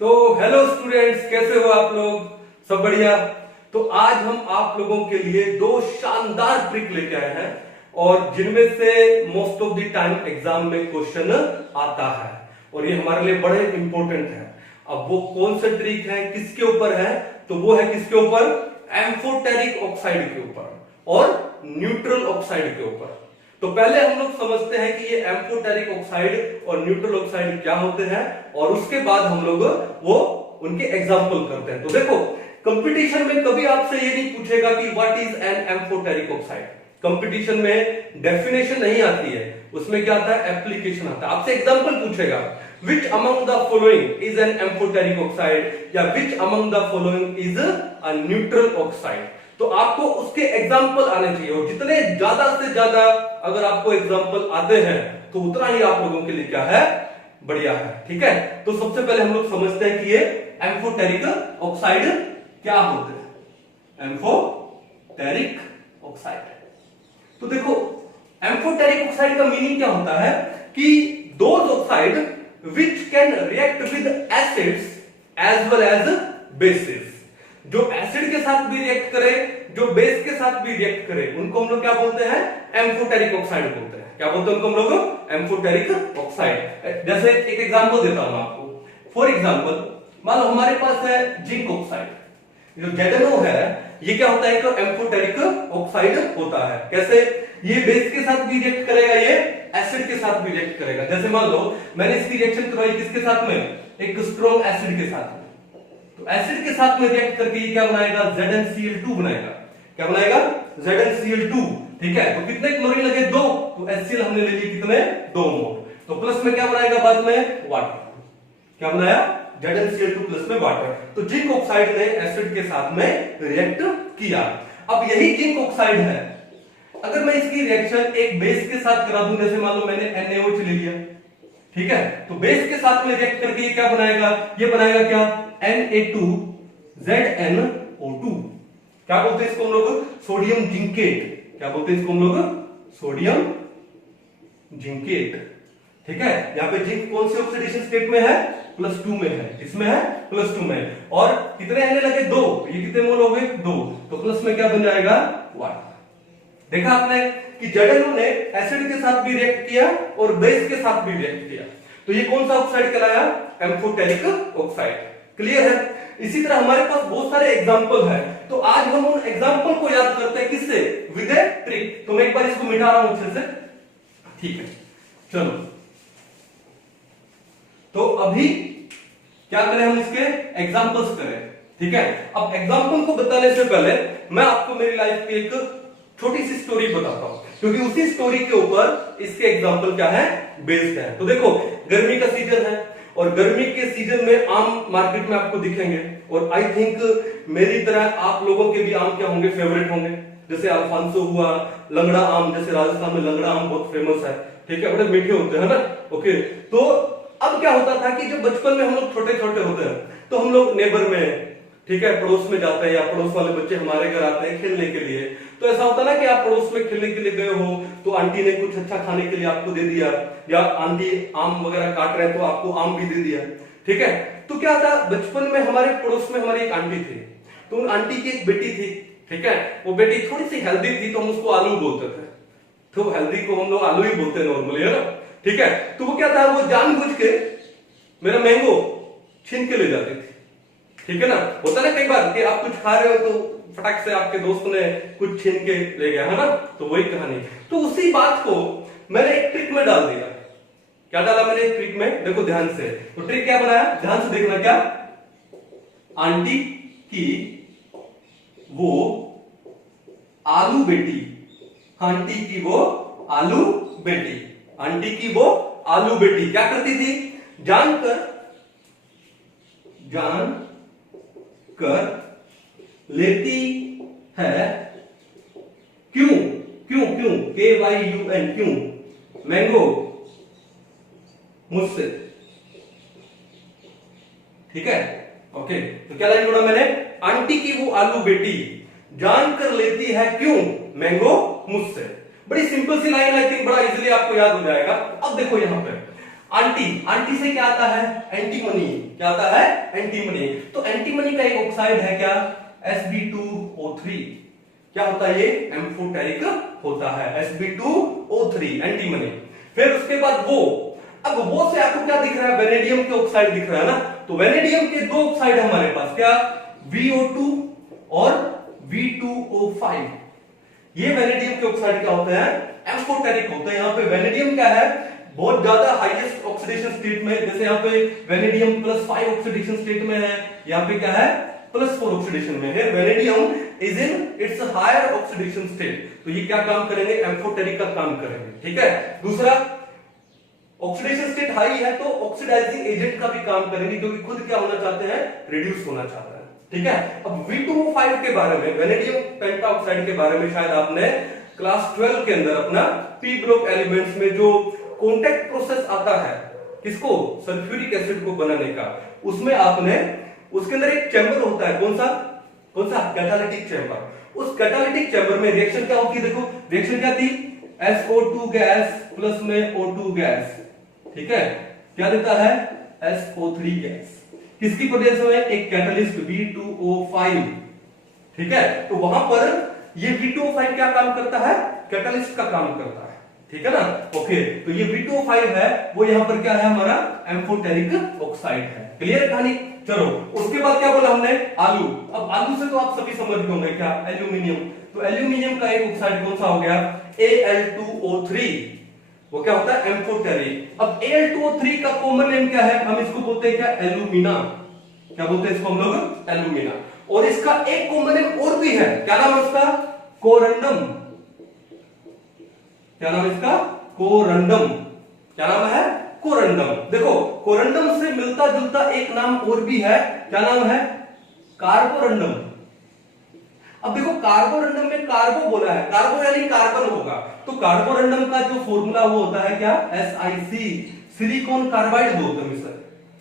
तो hello students, कैसे हो आप लोग? सब बढ़िया। तो आज हम आप लोगों के लिए दो शानदार ट्रिक लेके आए हैं और जिनमें से most of the time exam में क्वेश्चन आता है और ये हमारे लिए बड़े इंपॉर्टेंट है। अब वो कौन सा ट्रिक है, किसके ऊपर है? तो वो है किसके ऊपर? एम्फोटेरिक ऑक्साइड के ऊपर और न्यूट्रल ऑक्साइड के ऊपर। तो पहले हम लोग समझते हैं कि ये एम्फोटेरिक ऑक्साइड और न्यूट्रल ऑक्साइड क्या होते हैं और उसके बाद हम लोग वो उनके एग्जाम्पल करते हैं। तो देखो, कंपटीशन में कभी आपसे ये नहीं पूछेगा कि what is an amphoteric oxide. Competition में डेफिनेशन नहीं आती है, उसमें क्या आता है? एप्लीकेशन आता है। आपसे एग्जाम्पल पूछेगा, which among the following is an amphoteric oxide या which among the following is a neutral oxide। तो आपको उसके एग्जाम्पल आने चाहिए और जितने ज्यादा से ज्यादा अगर आपको एग्जाम्पल आते हैं तो उतना ही आप लोगों के लिए क्या है? बढ़िया है। ठीक है, तो सबसे पहले हम लोग समझते हैं कि ये एम्फोटेरिक ऑक्साइड क्या होते हैं। एम्फोटेरिक ऑक्साइड, तो देखो एम्फोटेरिक ऑक्साइड का मीनिंग क्या होता है कि those oxide which can react with acids as well as bases। जो एसिड के साथ भी रिएक्ट करे, जो बेस के साथ भी रिएक्ट करे, उनको हम लोग क्या बोलते हैं? एम्फोटेरिक ऑक्साइड बोलते हैं। क्या बोलते हैं उनको हम लोग? Amphoteric oxide. जैसे एक एग्जांपल देता हूं आपको। फॉर एग्जांपल, मान लो हमारे पास है जिंक ऑक्साइड। जो ZnO है ये क्या होता है? एक एम्फोटेरिक ऑक्साइड होता है। कैसे? ये बेस के साथ भी रिएक्ट करेगा, ये एसिड के साथ भी रिएक्ट करेगा। जैसे मान लो मैंने इसकी रिएक्शन करवाई किसके साथ में? एक स्ट्रॉन्ग एसिड के साथ में। तो एसिड के साथ में रिएक्ट करके ये क्या बनाएगा? ZnCl2 बनाएगा। क्या बनाएगा? ZnCl2। ठीक है, तो कितने क्लोरीन लगे? 2। तो HCl हमने ले लिए कितने? 2 मोल। तो प्लस में क्या बनाएगा बाद में? वाटर। क्या बनाया? ZnCl2 प्लस में वाटर। तो जिंक ऑक्साइड ने एसिड के साथ में रिएक्ट किया। अब यही जिंक ऑक्साइड है, अगर मैं इसकी रिएक्शन एक बेस के साथ करा दूं, जैसे मान लो मैंने NaOH ले लिया, ठीक है, तो बेस के साथ में रिएक्ट करके ये क्या बनाएगा? ये बनाएगा क्या? Na2ZnO2। क्या बोलते हैं इसको हम लोग? Sodium zincate. क्या बोलते हैं इसको हम लोग? Sodium zincate. ठीक है, यहां पे जिंक कौन से ऑक्सीडेशन स्टेट में है? +2 में है। इसमें है +2 में। और कितने Na लगे? 2। ये कितने मोल हो गए? 2। तो प्लस में क्या बन जाएगा? वाटर। देखा आपने कि ZnO ने एसिड के साथ भी रिएक्ट किया और बेस के साथ भी रिएक्ट किया। तो ये कौन सा ऑक्साइड कहलाया? Amphoteric oxide. क्लियर है? इसी तरह हमारे पास बहुत सारे एग्जांपल है। तो आज हम उन एग्जांपल को याद करते हैं किससे? With a trick. तो मैं एक बार इसको मिटा रहा हूं अच्छे से। ठीक है, चलो। तो अभी क्या करें? हम इसके एग्जांपल्स करें। ठीक है, अब एग्जांपल को बताने से पहले मैं आपको मेरी लाइफ की एक छोटी सी स्टोरी बताता हूं, क्योंकि उसी स्टोरी के ऊपर इसके एग्जांपल क्या है? बेस्ड है। तो देखो, गर्मी का सीजन है और गर्मी के सीजन में आम मार्केट में आपको दिखेंगे और आई थिंक मेरी तरह आप लोगों के भी आम क्या होंगे? फेवरेट होंगे। जैसे अल्फांसो हुआ, लंगड़ा आम, जैसे राजस्थान में लंगड़ा आम बहुत फेमस है। ठीक है, बड़े मीठे होते हैं ना। ओके, तो अब क्या होता था कि जब बचपन में हम लोग छोटे छोटे होते हैं तो हम लोग नेबर में, ठीक है, पड़ोस में जाते हैं या पड़ोस वाले बच्चे हमारे घर आते हैं खेलने के लिए। तो ऐसा होता ना कि आप पड़ोस में खेलने के लिए गए हो तो आंटी ने कुछ अच्छा खाने के लिए आपको दे दिया, या आंटी आम वगैरह काट रहे हैं तो आपको आम भी दे दिया। ठीक है, तो क्या था, बचपन में हमारे पड़ोस में हमारी एक आंटी थी। तो उन आंटी की एक बेटी थी। ठीक है, वो बेटी थोड़ी सी हेल्दी थी तो हम उसको आलू बोलते थे। तो हेल्दी को हम लोग आलू ही बोलते हैं नॉर्मली, है ना। ठीक है, तो वो क्या था, वो जानबूझ के मेरा मैंगो छीन के ले जाती थी। ठीक है ना, होता ना कई बार कि आप कुछ खा रहे हो तो फटाक से आपके दोस्त ने कुछ छीन के ले गया, है ना। तो वही कहानी। तो उसी बात को मैंने एक ट्रिक में डाल दिया। क्या डाला मैंने एक ट्रिक में? देखो ध्यान से। तो ट्रिक क्या बनाया? ध्यान से देखना। क्या? आंटी की वो आलू बेटी, आंटी की वो आलू बेटी, आंटी की वो आलू बेटी क्या करती थी? जानकर लेती है क्यों? क्यों? क्यों? KYUN, क्यों? मैंगो मुझसे। ठीक है, ओके। तो क्या लाइन जोड़ा मैंने? आंटी की वो आलू बेटी जानकर लेती है क्यों? मैंगो मुझसे। बड़ी सिंपल सी लाइन, आई थिंक बड़ा इजीली आपको याद हो जाएगा। अब देखो यहां पे आंटी, आंटी से क्या आता है? एंटीमनी। क्या आता है? एंटीमनी। तो एंटीमनी का एक ऑक्साइड है क्या? Sb2O3। क्या होता है ये? एम्फोटेरिक होता है, Sb2O3 एंटीमनी। फिर उसके बाद वो, अब वो से आपको क्या दिख रहा है? वेनेडियम के ऑक्साइड दिख रहा है ना। तो वेनेडियम के दो ऑक्साइड है हमारे पास, क्या? VO2 और V2O5। ये वेनेडियम के ऑक्साइड क्या होते हैं? एम्फोटेरिक होते हैं। यहाँ पे वेनेडियम क्या है? बहुत ज्यादा हाईएस्ट ऑक्सीडेशन स्टेट में, जैसे यहाँ पे वेनेडियम +5 ऑक्सीडेशन स्टेट में है, यहाँ पे क्या है? +4 ऑक्सीडेशन में है। Vanadium is in its higher oxidation state. तो ये क्या काम करेंगे? एम्फोटेरिक का काम करेंगे। ठीक है। दूसरा, ऑक्सीडेशन स्टेट हाई है तो ऑक्सीडाइजिंग एजेंट का भी काम करेंगे, क्योंकि खुद क्या होना चाहते हैं? रिड्यूस होना चाहते हैं। ठीक है। अब V2O5 के बारे में, वेनेडियम पेंटाऑक्साइड के बारे में शायद आपने क्लास 12 के अंदर अपना पी ब्लॉक एलिमेंट्स में जो कॉन्टैक्ट प्रोसेस आता है, किसको? सल्फ्यूरिक एसिड को बनाने का, उसमें आपने, उसके अंदर एक चैम्बर होता है, कौन सा? कौन सा? Catalytic chamber. उस कैटालिटिक चैम्बर में रिएक्शन क्या होती है? देखो रिएक्शन क्या थी? SO2 गैस प्लस में O2 गैस। ठीक है। क्या देता है? SO3 gas. किसकी प्रेजेंस में? एक कैटलिस्ट V2O5। ठीक है। तो वहां पर ये V2O5 क्या काम करता है? कैटलिस्ट का काम करता है। ठीक है ना। ओके, तो ये V2O5 है, वो यहां पर क्या है? हमारा एम्फोटेरिक ऑक्साइड है। क्लियर कहानी? चलो, उसके बाद क्या बोला हमने? आलू। अब आलू से तो आप सभी समझ गए होंगे, क्या? एल्यूमिनियम। तो एल्यूमिनियम का एक ऑक्साइड कौन सा हो गया? Al2O3। वो क्या होता है? एम्फोटेरिक। अब Al2O3 का कॉमन नेम क्या है? हम इसको बोलते हैं क्या? एल्यूमिना। क्या बोलते हैं इसको हम लोग? एल्यूमिना। और इसका एक कॉमन नेम और भी है, क्या नाम है उसका? कोरंडम। क्या नाम है इसका? कोरंडम। क्या नाम है? कोरंडम। देखो, कोरंडम से मिलता जुलता एक नाम और भी है, क्या नाम है? कार्बोरंडम। अब देखो, कार्बोरंडम में कार्बो बोला है, कार्बो यानी कार्बन होगा, तो कार्बोरंडम का जो फॉर्मूला वो होता है क्या? SiC, सिलिकॉन कार्बाइड बोलते हैं इसे।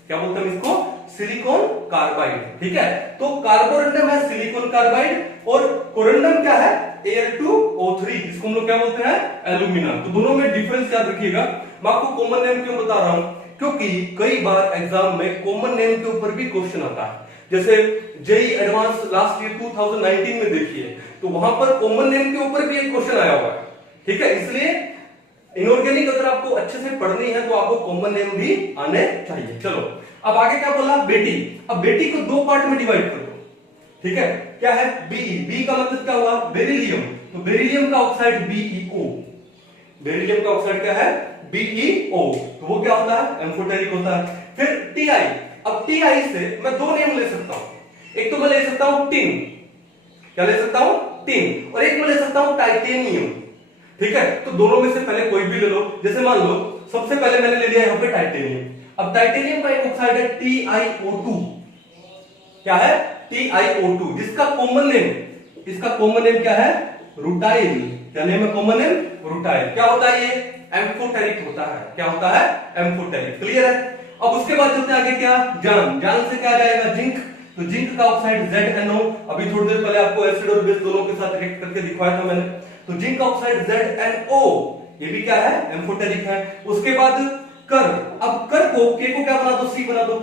क्या बोलते हैं इसको? Silicon carbide. ठीक है। तो कार्बोरंडम है सिलिकॉन कार्बाइड, और कोरंडम क्या है? Al2O3, जिसको हम लोग क्या बोलते हैं? एल्यूमिना। तो दोनों में डिफरेंस याद रखिएगा। मैं आपको कॉमन नेम क्यों बता रहा हूं? क्योंकि कई बार एग्जाम में कॉमन नेम के ऊपर भी क्वेश्चन आता है। जैसे जेई एडवांस लास्ट ईयर 2019 में देखिए, तो वहां पर कॉमन नेम के ऊपर भी एक क्वेश्चन आया हुआ है। ठीक है। इसलिए इनऑर्गेनिक अगर आपको अच्छे से पढ़नी है तो आपको कॉमन नेम भी आने चाहिए। चलो, अब आगे क्या बोला? बेटी। अब बेटी को दो पार्ट में डिवाइड कर दो। ठीक है। क्या है? Be। बी का मतलब क्या हुआ? बेरिलियम। तो बेरिलियम का ऑक्साइड BeO। बेरिलियम का ऑक्साइड क्या है? BeO। तो वो क्या होता है? एम्फोटेरिक होता है। फिर Ti। अब Ti से मैं दो नेम ले सकता हूं। एक तो मैं ले सकता हूं टिन। क्या ले सकता हूं? टिन। और एक मैं ले सकता हूं टाइटेनियम। ठीक है। तो दोनों में से पहले कोई भी ले लो। जैसे मान लो सबसे पहले मैंने ले लिया यहां पे टाइटेनियम। अब टाइटेनियम का एक ऑक्साइड है TiO2। क्या है? TiO2, जिसका कॉमन नेम, इसका कॉमन नेम क्या है? रूटाइल। क्या नेम है कॉमन नेम? रूटाइल। क्या होता है ये? एम्फोटेरिक होता है। क्या होता है? एम्फोटेरिक। क्लियर है। अब उसके बाद चलते आगे, क्या? जान। जान से क्या आ जाएगा? जिंक। तो जिंक का ऑक्साइड ZNO। अभी थोड़ी देर पहले आपको एसिड और बेस दोनों के साथ रिएक्ट करके दिखाया था मैंने। तो जिंक का ऑक्साइड ZNO, ये भी क्या है? एम्फोटेरिक है। उसके बाद कर। अब कर को, के को क्या बना दो? C बना दो।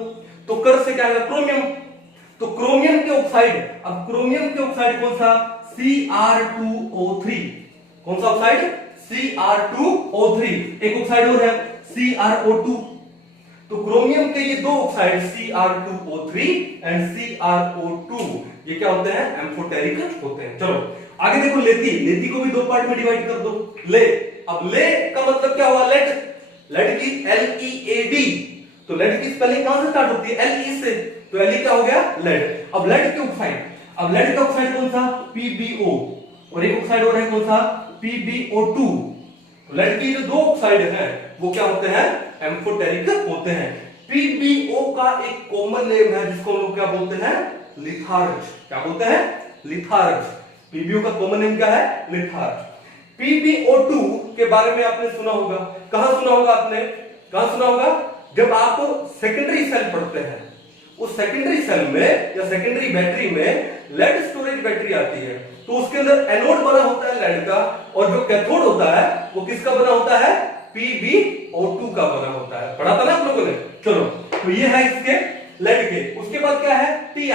तो कर से क्या है? क्रोमियम। तो क्रोमियम के ऑक्साइड, अब क्रोमियम के ऑक्साइड कौन सा? Cr2O3। कौन सा ऑक्साइड? Cr2O3। एक ऑक्साइड और है CrO2। तो क्रोमियम के ये दो ऑक्साइड Cr2O3 एंड CrO2, ये क्या होते हैं? एम्फोटेरिक होते हैं। चलो आगे देखो, लेती। लेती को भी दो पार्ट में डिवाइड कर दो। ले। अब ले का मतलब क्या हुआ? लेड। लेड की LEAD। तो लेड की स्पेलिंग कहां से स्टार्ट होती है? Le से। तो Le क्या हो गया? लेड। अब लेड के ऑक्साइड, अब लेड का ऑक्साइड कौन सा? PbO। और एक ऑक्साइड और है कौन सा? PbO2। लेड की जो दो ऑक्साइड हैं वो क्या होते हैं? एम्फोटेरिक होते हैं। PbO का एक कॉमन नेम है जिसको हम लोग क्या बोलते हैं? लिथार्ज। क्या बोलते हैं? लिथार्ज। PbO का कॉमन नेम क्या है? लिथार्ज। PbO2 के बारे में आपने सुना होगा। कहां सुना होगा आपने? कहां सुना होगा? जब आप सेकेंडरी सेल पढ़ते हैं, उस सेकेंडरी सेल में या सेकेंडरी बैटरी में लेड स्टोरेज बैटरी आती है, तो उसके अंदर एनोड बना होता है लेड का, और जो कैथोड होता है वो किसका बना होता है? PbO2 का बना होता है। पढ़ा था ना लोगों ने? चलो, तो ये है इसके लेड के। उसके बाद क्या है? Ti।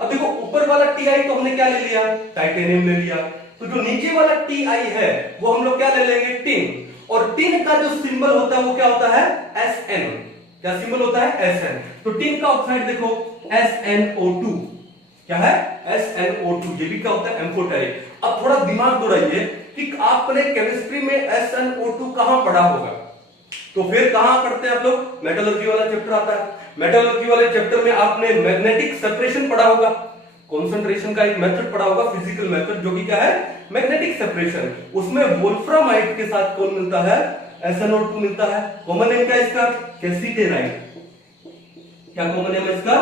अब देखो ऊपर वाला Ti तो हमने क्या ले लिया? टाइटेनियम ले लिया। तो जो नीचे वाला Ti है वो हम लोग क्या ले लेंगे? टिन। और टिन का जो सिंबल होता है वो क्या होता है? Sn। क्या सिंबल होता है? Sn। तो टिन का ऑक्साइड देखो SnO2। क्या है? SnO2। ये भी क्या होता है? एम्फोटेरिक। अब थोड़ा दिमाग दौड़ाइए कि आपने केमिस्ट्री में SnO2 कहां पढ़ा होगा? तो फिर कहां पढ़ते हैं आप लोग? मेटलर्जी वाला चैप्टर आता है। मेटलर्जी वाले चैप्टर में आपने मैग्नेटिक सेपरेशन पढ़ा होगा, कंसंट्रेशन का एक मेथड पढ़ा होगा, फिजिकल मेथड, जो कि क्या है? Magnetic separation. उसमें वोल्फ्रामाइट के साथ कौन मिलता है? SnO2 मिलता है। कॉमन नेम क्या है इसका? कैसीटेराइट। क्या कॉमन नेम है इसका?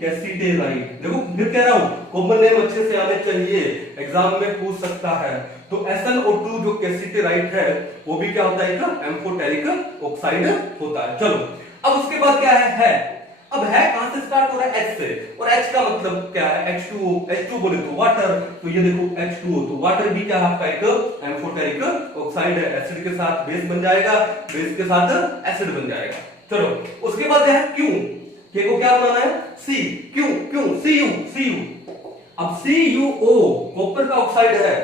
कैसीटेराइट। देखो फिर कह रहा हूं, कॉमन नेम अच्छे से आने चाहिए, एग्जाम में पूछ सकता है। तो SnO2 जो कैसीटेराइट है वो भी क्या होता है? एक एम्फोटेरिक ऑक्साइड होता है। चलो, अब उसके बाद क्या है? अब है कहां से स्टार्ट हो रहा है? H से। और H का मतलब क्या है? H2O। H2 बोले तो वाटर। तो ये देखो H2O, तो वाटर भी क्या है आपका? एक एम्फोटेरिक ऑक्साइड है। एसिड के साथ बेस बन जाएगा, बेस के साथ एसिड बन जाएगा। चलो, उसके बाद है Q। के को क्या बनाना है? C। क्यों? Cu। अब CuO कॉपर का ऑक्साइड है।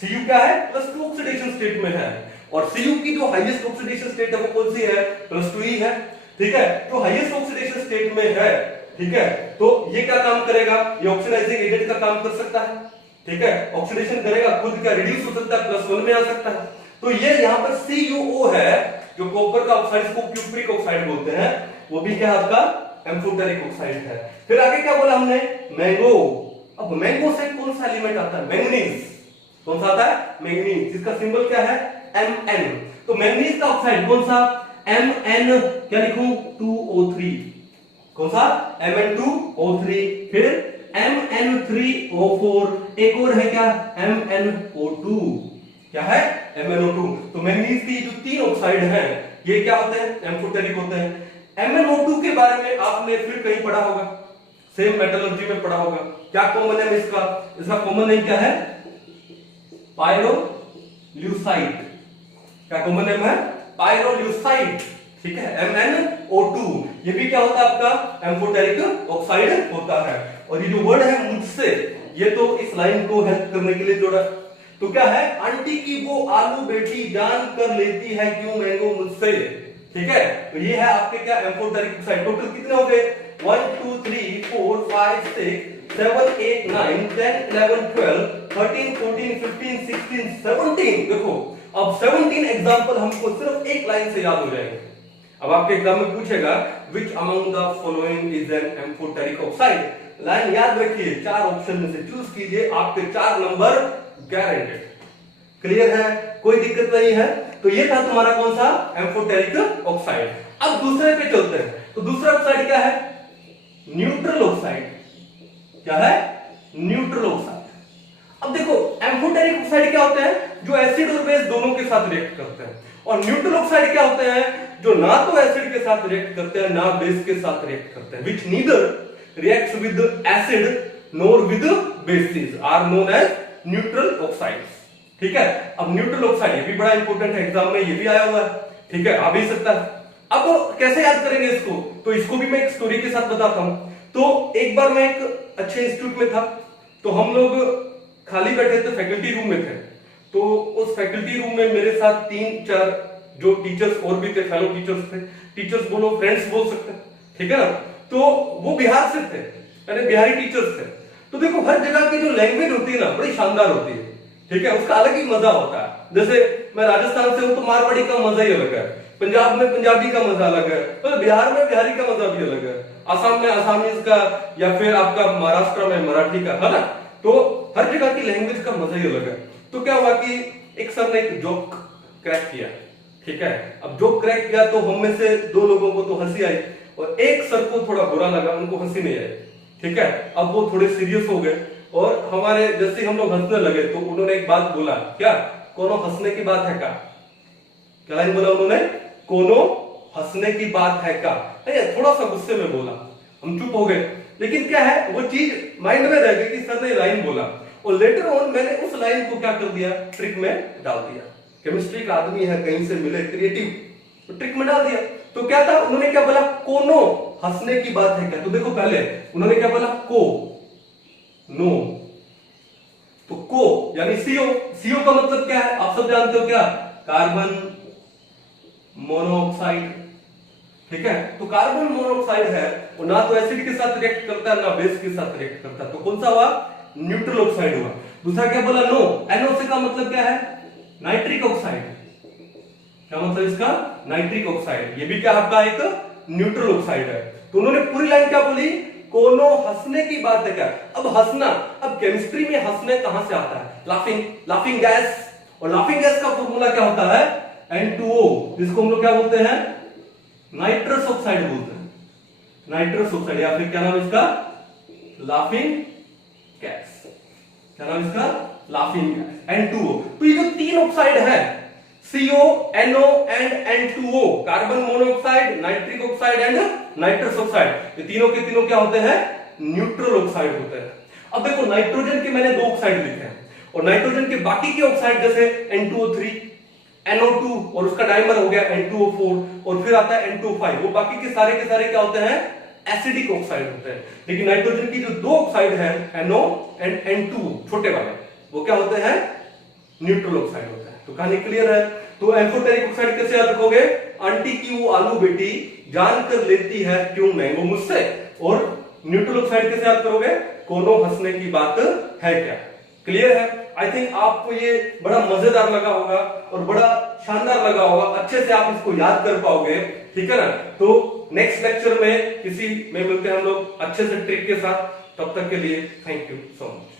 Cu क्या है? +2 ऑक्सीडेशन स्टेट में है। और Cu की जो हाईएस्ट ऑक्सीडेशन स्टेट है वो कौन सी है? +2 ही है। ठीक है, तो हाईएस्ट ऑक्सीडेशन स्टेट में है। ठीक है, तो ये क्या काम करेगा? ये ऑक्सीडाइजिंग एजेंट का काम कर सकता है। ठीक है, ऑक्सीडेशन करेगा, खुद क्या रिड्यूस हो सकता है, +1 में आ सकता है। तो ये यहाँ पर CuO है, जो कॉपर का ऑक्साइड को क्यूप्रिक ऑक्साइड बोलते हैं, वो भी क्या आपका? एम्फोटेरिक ऑक्साइड है। फिर आगे क्या बोला हमने? मैंगो। अब मैंगो से कौन सा एलिमेंट आता है? मैंगनीज। कौन सा आता है? मैंगनीज। इसका सिंबल क्या है? Mn। तो मैंगनीज का ऑक्साइड कौन सा? Mn। क्या लिखूं? 2O3। कौन सा? Mn2O3। फिर Mn3O4। एक और है क्या? MnO2। क्या है? MnO2। तो मैंगनीज की जो 3 ऑक्साइड हैं ये क्या होते हैं? एम्फोटेरिक होते हैं। MnO2 के बारे में आपने फिर कहीं पढ़ा होगा, सेम मेटलर्जी में पढ़ा होगा। क्या कॉमन नेम इसका? इसका कॉमन नेम क्या है? पायरोल्यूसाइड। क्या कॉमन नेम है? पायरोल्यूसाइड। ठीक है, MnO2। ये भी क्या होता है आपका? एम्फोटेरिक ऑक्साइड होता है। और ये जो वर्ड है मुझसे, ये तो इस लाइन को हेल्प करने के लिए जोड़ा। तो क्या है? आंटी की वो आलू बेटी जान कर लेती है क्यों मैंगो मुझसे। ठीक है, तो ये है आपके क्या? Amphoteric oxide. टोटल कितने हो गए? 1 2 3 4 5 6 7 8 9 10 11 12 13 14 15 16 17। देखो अब 17 एग्जांपल हमको सिर्फ एक लाइन से याद हो जाएंगे। अब आपके एग्जाम में पूछेगा which among the following is an amphoteric oxide. Line याद रखिए, 4 ऑप्शन में से चूज कीजिए, आपके 4 नंबर गारंटेड। क्लियर है? कोई दिक्कत नहीं है। तो ये था तुम्हारा कौन सा? Amphoteric oxide. अब दूसरे पे चलते हैं। तो दूसरा ऑक्साइड क्या है? Neutral oxide. क्या है? Neutral oxide. अब देखो एम्फोटेरिक ऑक्साइड क्या होते हैं? जो एसिड और बेस दोनों के साथ रिएक्ट करते हैं। और न्यूट्रल ऑक्साइड क्या होते हैं? जो ना तो एसिड के साथ रिएक्ट करते हैं, ना बेस के साथ रिएक्ट करते हैं। Which neither reacts with acid nor with bases are known as neutral oxides. ठीक है, अब न्यूट्रल ऑक्साइड ये भी बड़ा इंपॉर्टेंट है, एग्जाम में ये भी आया हुआ है। ठीक है, आ भी सकता है। अब कैसे याद करेंगे इसको? तो इसको भी मैं एक स्टोरी के साथ बताता हूं। तो एक बार मैं एक अच्छे इंस्टीट्यूट में था, तो हम लोग खाली बैठे थे, फैकल्टी रूम में थे। तो उस फैकल्टी रूम में मेरे साथ 3-4 जो टीचर्स और भी थे, फेलो टीचर्स थे। टीचर्स बोलो, फ्रेंड्स बोल सकते हैं, ठीक है ना। तो वो बिहार से थे, यानी बिहारी टीचर्स थे। तो देखो हर जगह की जो लैंग्वेज होती है ना, बड़ी शानदार होती है। ठीक है, उसका अलग ही मजा होता है। जैसे मैं राजस्थान से हूं तो मारवाड़ी का मजा ही अलग है, पंजाब में पंजाबी का मजा अलग है, तो बिहार में बिहारी का मजा भी अलग है, असम में असमीज का, या फिर आपका महाराष्ट्र में मराठी का, है ना। तो हर जगह की लैंग्वेज का मजा ही अलग है। तो क्या हुआ कि एक सर ने एक जोक क्रैक किया। ठीक है, अब जोक क्रैक किया तो हम में से 2 लोगों को तो हंसी आई और एक सर को थोड़ा बुरा लगा, उनको हंसी नहीं आई। ठीक है, अब वो थोड़े सीरियस हो गए और हमारे जैसे हम लोग हंसने लगे तो उन्होंने एक बात बोला, क्या कोनो हंसने की बात है का? क्या लाइन बोला उन्होंने? कोनो हंसने की बात है का? थोड़ा सा गुस्से में बोला, हम चुप हो गए। लेकिन क्या है, वो चीज माइंड में रह गई कि सर ने लाइन बोला, और लेटर ऑन मैंने उस लाइन को क्या कर दिया, ट्रिक में डाल दिया। केमिस्ट्री का आदमी है, कहीं से मिले क्रिएटिव, तो ट्रिक में डाल दिया। तो क्या था, उन्होंने क्या बोला, कोनो, हंसने की बात है क्या। तो देखो पहले उन्होंने क्या बोला, को, नो, तो को यानी सीओ। सीओ का मतलब क्या है, आप सब जानते हो क्या, कार्बन मोनोऑक्साइड। ठीक है, तो कार्बन मोनोऑक्साइड है, वो ना तो एसिड के साथ रिएक्ट करता है ना बेस के साथ रिएक्ट करता है, तो कौन सा हुआ, न्यूट्रल ऑक्साइड हुआ। दूसरा क्या बोला, नो, एनओ से का मतलब क्या है, नाइट्रिक ऑक्साइड। क्या मतलब इसका, नाइट्रिक ऑक्साइड, ये भी क्या आपका एक न्यूट्रल ऑक्साइड है। तो उन्होंने पूरी लाइन क्या बोली, कोनो, हंसने की बात है क्या। अब हंसना, अब केमिस्ट्री में हंसने कहां से आता है, लाफिंग, लाफिंग गैस, और लाफिंग गैस का फॉर्मूला क्या होता है, N2O, जिसको हम लोग क्या बोलते हैं, नाइट्रस ऑक्साइड बोलते हैं, नाइट्रस ऑक्साइड, या फिर क्या नाम इसका, लाफिंग गैस। क्या नाम इसका, लाफिंग गैस, N2O। तो ये जो तीन ऑक्साइड है, CO, NO and N2O, carbon monoxide, nitric oxide and nitrous oxide, ये तीनों के तीनों क्या होते हैं, न्यूट्रल ऑक्साइड होते हैं। अब देखो नाइट्रोजन के मैंने दो ऑक्साइड लिखे हैं, और नाइट्रोजन के बाकी के ऑक्साइड जैसे N2O3, NO2 और उसका डाइमर हो गया N2O4, और फिर आता है N2O5, वो बाकी के सारे क्या होते हैं, एसिडिक ऑक्साइड होते हैं। लेकिन नाइट्रोजन की जो दो ऑक्साइड है, NO एंड N2, छोटे वाले, वो क्या होते हैं, न्यूट्रल ऑक्साइड होते हैं। तो कहानी क्लियर है। तो एम्फोटेरिक ऑक्साइड कैसे याद रखोगे, आंटी की वो आलू बेटी जान कर लेती है क्यों मैंगो मुझसे। और न्यूट्रल ऑक्साइड कैसे याद करोगे, कोनो, हंसने की बात है क्या। क्लियर है। आई थिंक आपको ये बड़ा मजेदार लगा होगा और बड़ा शानदार लगा होगा, अच्छे से आप इसको याद कर पाओगे, ठीक है ना। तो नेक्स्ट लेक्चर में किसी में मिलते हैं हम लोग अच्छे से ट्रिक के साथ, तब तक के लिए थैंक यू सो मच।